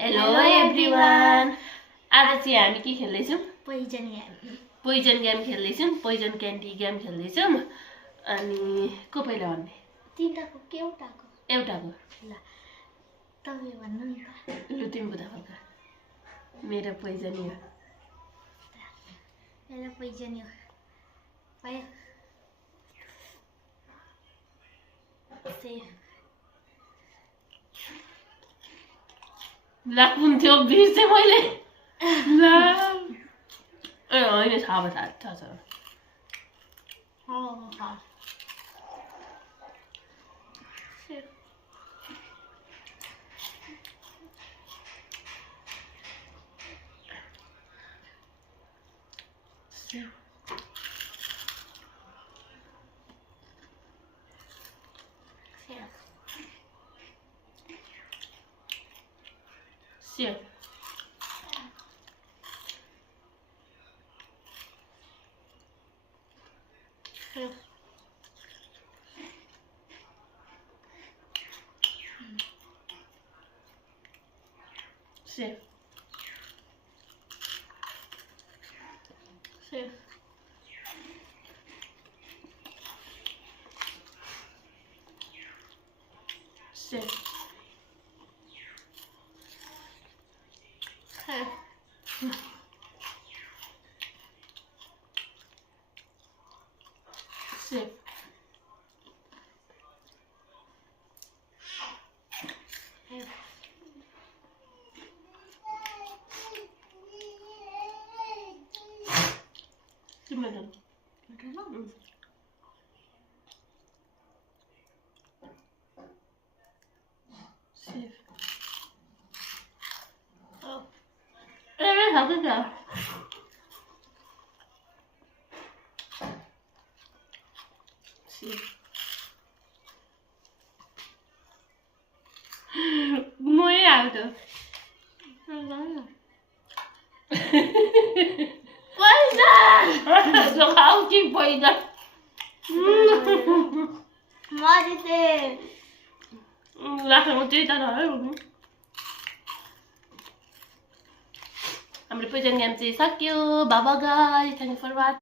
Hello everyone. आज चाहिँ हामी के खेल्दैछौँ? पोइजन गेम खेल्दैछौँ। पोइजन क्यान्डी गेम खेल्दैछौँ। अनि को पहिला भन्ने? तीनटाको के एउटाको? एउटाको। ल तपाईँ भन्नु नि त। लु तिमी बुझा फर्का। मेरो पोइजन हो। मेरो पोइजन हो। भयो। लाग्थ्यो बिर्सेँ मैले। ला ए होइन थाहा छ। Sure. Sure. Sure. Sure. Sip. Gimana? Sip. Oh. Satu dah. Sip. Muy alto. Poison! Look how deep poison. मरिसे लाग्छ म त्यही त हाम्रो पोइजन गेम चाहिँ सक्यो। बाबा guys, thank you for watching.